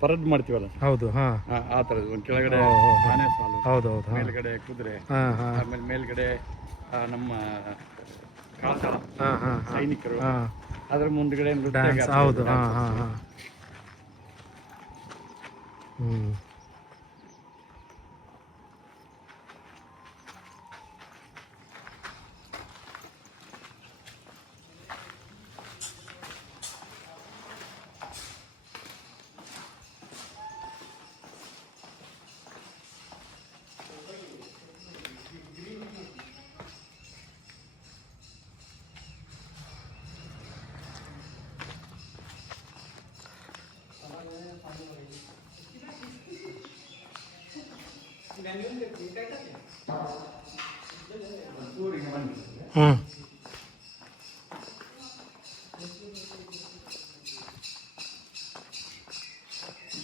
ಪರದ್ ಮಾಡ್ತೀವಲ್ಲ, ಹೌದು. ಹಾ, ಆ ಥರದ್ದು. ಒಂದು ಕೆಳಗಡೆ ಆನೆ ಸಾಲು, ಹೌದೌದು. ಮೇಲ್ಗಡೆ ಕುದುರೆ, ಆಮೇಲೆ ಮೇಲ್ಗಡೆ ನಮ್ಮ ಕಾಲ್ದಳ ಸೈನಿಕರು, ಅದ್ರ ಮುಂದ್ಗಡೆ ನೃತ್ಯ. ಹೌದು. ಹಾ ಹಾ ಹಾ.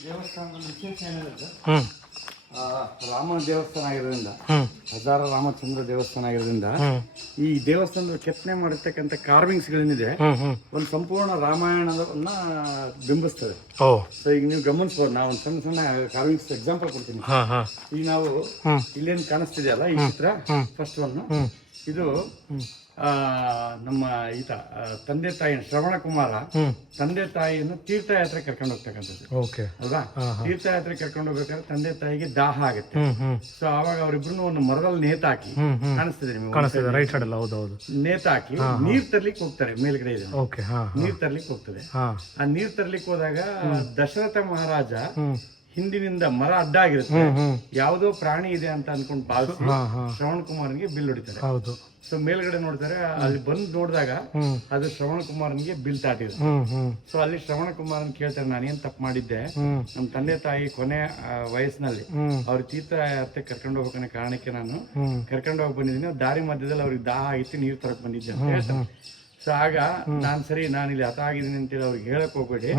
ದೇವಸ್ಥಾನದ ವಿಶೇಷ ಏನಿದೆ, ರಾಮ ದೇವಸ್ಥಾನ ಆಗಿರೋದ್ರಿಂದ, ಹಜಾರ ರಾಮಚಂದ್ರ ದೇವಸ್ಥಾನ ಆಗಿರೋದ್ರಿಂದ ಈ ದೇವಸ್ಥಾನದ ಕೆತ್ತನೆ ಮಾಡಿರ್ತಕ್ಕಂಥ ಕಾರ್ವಿಂಗ್ಸ್ಗಳೇನಿದೆ ಒಂದು ಸಂಪೂರ್ಣ ರಾಮಾಯಣವನ್ನ ಬಿಂಬಿಸ್ತದೆ. ಸೊ ಈಗ ನೀವು ಗಮನಿಸ್ಬೋದು, ನಾವು ಒಂದು ಸಣ್ಣ ಸಣ್ಣ ಕಾರ್ವಿಂಗ್ಸ್ ಎಕ್ಸಾಂಪಲ್ ಕೊಡ್ತೀನಿ. ಈಗ ನಾವು ಇಲ್ಲೇನು ಕಾಣಿಸ್ತಿದೆಯಲ್ಲ ಈ ಚಿತ್ರ, ಫಸ್ಟ್ ಒನ್, ಇದು ನಮ್ಮ ಈತ ತಂದೆ ತಾಯಿ ಶ್ರವಣ ಕುಮಾರ ತಂದೆ ತಾಯಿಯನ್ನು ತೀರ್ಥಯಾತ್ರೆ ಕರ್ಕೊಂಡು ಹೋಗ್ತಕ್ಕಂಥದ್ದು. ಅಲ್ವಾ? ತೀರ್ಥಯಾತ್ರೆ ಕರ್ಕೊಂಡು ಹೋಗ್ಬೇಕಾದ್ರೆ ತಂದೆ ತಾಯಿಗೆ ದಾಹ ಆಗುತ್ತೆ. ಸೊ ಅವಾಗ ಅವರಿಬ್ರು ಒಂದು ಮರದಲ್ಲಿ ನೇತಾಕಿ, ಕಾಣಿಸ್ತಿದೆ ನಿಮಗೆ ರೈಟ್ ಸೈಡ್, ನೇತಾಕಿ ನೀರ್ ತರ್ಲಿಕ್ಕೆ ಹೋಗ್ತಾರೆ. ಮೇಲ್ಗಡೆ ಇದೆ, ನೀರ್ ತರ್ಲಿಕ್ಕೆ ಹೋಗ್ತದೆ. ಆ ನೀರ್ ತರ್ಲಿಕ್ಕೆ ಹೋದಾಗ ದಶರಥ ಮಹಾರಾಜ ಹಿಂದಿನಿಂದ ಮರ ಅಡ್ಡ ಆಗಿರುತ್ತೆ, ಯಾವುದೋ ಪ್ರಾಣಿ ಇದೆ ಅಂತ ಅನ್ಕೊಂಡು ಭಾವಿಸಿ ಶ್ರವಣ್ ಕುಮಾರ್ಗೆ ಬಿಲ್ ಹೊಡಿತಾರೆ. ಸೊ ಮೇಲ್ಗಡೆ ನೋಡ್ತಾರೆ, ಅಲ್ಲಿ ಬಂದು ನೋಡಿದಾಗ ಅದು ಶ್ರವಣ ಕುಮಾರನ್ಗೆ ಬಿಲ್ ತಾಟಿದೆ. ಸೊ ಅಲ್ಲಿ ಶ್ರವಣ ಕುಮಾರನ್ ಕೇಳ್ತಾರೆ, ನಾನೇನ್ ತಪ್ಪು ಮಾಡಿದ್ದೆ, ನಮ್ಮ ತಂದೆ ತಾಯಿ ಕೊನೆ ವಯಸ್ಸಿನಲ್ಲಿ ಅವ್ರ ತೀರ್ಥಯಾತ್ರೆ ಕರ್ಕೊಂಡು ಹೋಗ್ಬೇಕನ್ನೋ ಕಾರಣಕ್ಕೆ ನಾನು ಕರ್ಕೊಂಡು ಹೋಗಿ ಬಂದಿದ್ದೀನಿ. ದಾರಿ ಮಧ್ಯದಲ್ಲಿ ಅವ್ರಿಗೆ ದಾಹ ಆಗಿತ್ತು, ನೀರ್ ತರಕ್ ಬಂದಿದ್ದೆ ಅಂತ ಹೇಳ್ತಾರೆ. ಸೊ ಆಗ ನಾನಿಲ್ಲಿ ಹತ ಆಗಿದ್ದೀನಿ ಅಂತೇಳಿ ಅವ್ರಿಗೆ ಹೇಳಕ್ ಹೋಗ್ಬೇಡಿ,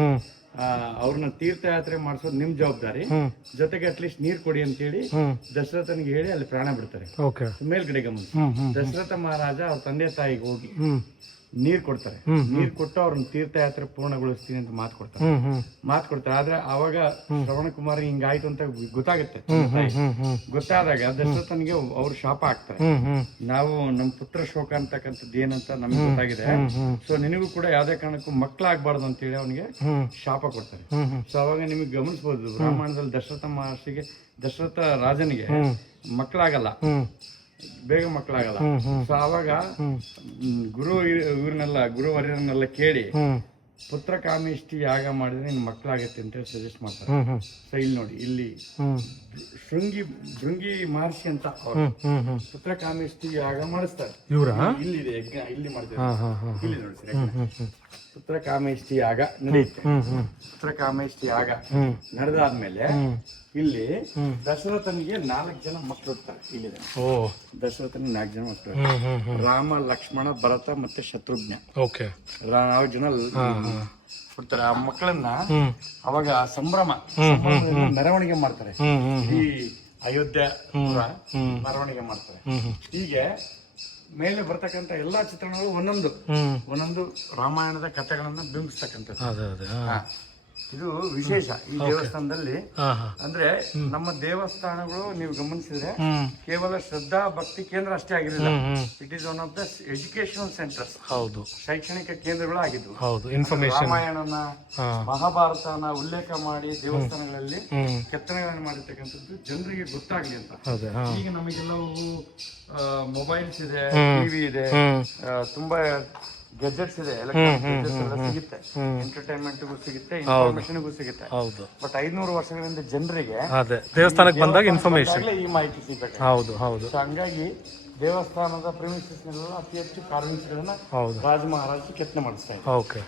ಅವ್ರನ್ನ ತೀರ್ಥಯಾತ್ರೆ ಮಾಡಿಸೋದು ನಿಮ್ ಜವಾಬ್ದಾರಿ, ಜೊತೆಗೆ ಅಟ್ಲೀಸ್ಟ್ ನೀರ್ ಕೊಡಿ ಅಂತ ಹೇಳಿ ದಶರಥನಿಗೆ ಹೇಳಿ ಅಲ್ಲಿ ಪ್ರಾಣ ಬಿಡ್ತಾರೆ. ಮೇಲ್ಗಡೆ ಗಮನ, ದಶರಥ ಮಹಾರಾಜ ಅವ್ರ ತಂದೆ ತಾಯಿಗೆ ಹೋಗಿ ನೀರ್ ಕೊಡ್ತಾರೆ. ನೀರ್ ಕೊಟ್ಟು ಅವ್ರನ್ನ ತೀರ್ಥಯಾತ್ರೆ ಪೂರ್ಣಗೊಳಿಸ್ತೀನಿ ಅಂತ ಮಾತು ಕೊಡ್ತಾರೆ. ಆದ್ರೆ ಅವಾಗ ಶ್ರವಣ ಕುಮಾರ್ ಹಿಂಗಾಯ್ತು ಅಂತ ಗೊತ್ತಾಗುತ್ತೆ. ಗೊತ್ತಾದಾಗ ದಶರಥನಿಗೆ ಅವ್ರು ಶಾಪ ಹಾಕ್ತಾರೆ, ನಾವು ನಮ್ಮ ಪುತ್ರ ಶೋಕ ಅಂತಕ್ಕಂಥದ್ದು ಏನಂತ ನಮ್ಗೆ ಗೊತ್ತಾಗಿದೆ, ಸೊ ನಿನಗೂ ಕೂಡ ಯಾವ್ದೇ ಕಾರಣಕ್ಕೂ ಮಕ್ಕಳಾಗಬಾರ್ದು ಅಂತ ಹೇಳಿ ಅವನಿಗೆ ಶಾಪ ಕೊಡ್ತಾರೆ. ಸೊ ಅವಾಗ ನಿಮಗೆ ಗಮನಿಸಬಹುದು, ರಾಮಾಯಣದಲ್ಲಿ ದಶರಥ ರಾಜನಿಗೆ ಮಕ್ಕಳಾಗಲ್ಲ, ಬೇಗ ಮಕ್ಕಳಾಗಲ್ಲ. ಸೊ ಆವಾಗ ಗುರುವರ್ಯರನ್ನೆಲ್ಲ ಕೇಳಿ ಪುತ್ರ ಕಾಮೇಷ್ಟಿ ಯಾಗ ಮಾಡಿದ್ರೆ ನಿನ್ ಮಕ್ಕಳಾಗತ್ತೆ ಅಂತ ಸಜೆಸ್ಟ್ ಮಾಡ್ತಾರೆ. ಸೊ ಇಲ್ಲಿ ನೋಡಿ, ಇಲ್ಲಿ ಭೃಂಗಿ ಮಹರ್ಷಿ ಅಂತ ಪುತ್ರ ಕಾಮೇಷ್ಟಿ ಯಾಗ ಮಾಡಿಸ್ತಾರೆ. ಇಲ್ಲಿದೆ ಯಜ್ಞ, ಇಲ್ಲಿ ಮಾಡ್ತಾರೆ. ಇಲ್ಲಿ ನೋಡಿ ಸರ್, ಪುತ್ರ ಕಾಮೇಷ್ಟಿ ಯಾಗ ನಡೆಯುತ್ತೆ. ಪುತ್ರ ಕಾಮೇಷ್ಟಿ ಯಾಗ ನಡೆದಾದ್ಮೇಲೆ ಇಲ್ಲಿ ದಶರಥನಿಗೆ 4 ಜನ ಮಕ್ಕಳು ಹುಡ್ತಾರೆ. ಇಲ್ಲಿದೆ ದಶರಥನಿಗೆ 4 ಜನ ಮಕ್ಕಳು, ರಾಮ, ಲಕ್ಷ್ಮಣ, ಭರತ ಮತ್ತೆ ಶತ್ರುಘ್ನ. 4 ಜನ ಹುಡ್ತಾರೆ. ಆ ಮಕ್ಕಳನ್ನ ಅವಾಗ ಸಂಭ್ರಮ ಮೆರವಣಿಗೆ ಮಾಡ್ತಾರೆ. ಈ ಅಯೋಧ್ಯೆ ಮೆರವಣಿಗೆ ಮಾಡ್ತಾರೆ. ಹೀಗೆ ಮೇಲೆ ಬರ್ತಕ್ಕಂಥ ಎಲ್ಲಾ ಚಿತ್ರಣಗಳು ಒಂದೊಂದು ರಾಮಾಯಣದ ಕಥೆಗಳನ್ನ ಬಿಂಬಿಸ್ತಕ್ಕಂಥದ್ದು. ಇದು ವಿಶೇಷ ಈ ದೇವಸ್ಥಾನದಲ್ಲಿ. ಅಂದ್ರೆ ನಮ್ಮ ದೇವಸ್ಥಾನಗಳು ನೀವು ಗಮನಿಸಿದ್ರೆ ಕೇವಲ ಶ್ರದ್ಧಾ ಭಕ್ತಿ ಕೇಂದ್ರ ಅಷ್ಟೇ ಆಗಿರಲಿಲ್ಲ, it is one of the educational centres. ಶೈಕ್ಷಣಿಕ ಕೇಂದ್ರಗಳು ಆಗಿದ್ವು. ರಾಮಾಯಣನ, ಮಹಾಭಾರತನ ಉಲ್ಲೇಖ ಮಾಡಿ ದೇವಸ್ಥಾನಗಳಲ್ಲಿ ಕೆತ್ತನೆಗಳನ್ನು ಮಾಡಿರ್ತಕ್ಕಂಥದ್ದು ಜನರಿಗೆ ಗೊತ್ತಾಗ್ಲಿ ಅಂತ. ಈಗ ನಮಗೆಲ್ಲವೂ ಮೊಬೈಲ್ಸ್ ಇದೆ, ಟಿವಿ ಇದೆ, ತುಂಬಾ ಗೆಜೆಟ್ಸ್ ಇದೆ, ಎಲೆಕ್ಟ್ರಾನಿಕ್ ಸಿಗುತ್ತೆ, ಎಂಟರ್ಟೈನ್ಮೆಂಟ್ಗೂ ಸಿಗುತ್ತೆ, ಇನ್ಫಾರ್ಮೇಶನ್ಗೂ ಸಿಗುತ್ತೆ. ಬಟ್ 500 ವರ್ಷಗಳಿಂದ ಜನರಿಗೆ ದೇವಸ್ಥಾನಕ್ಕೆ ಬಂದಾಗ ಇನ್ಫಾರ್ಮೇಶನ್ ಈ ಮಾಹಿತಿ ಸಿಗಬೇಕು. ಹಂಗಾಗಿ ದೇವಸ್ಥಾನದ ಪ್ರಿಮಿಸಸ್ನೆಲ್ಲ ಅತಿ ಹೆಚ್ಚು ಕಾರ್ವಿಂಗ್ಸ್ ಗಳನ್ನ ರಾಜ ಮಹಾರಾಜ ಕೆತ್ತನೆ ಮಾಡಿಸ್ತಾ ಇದ್ದಾರೆ.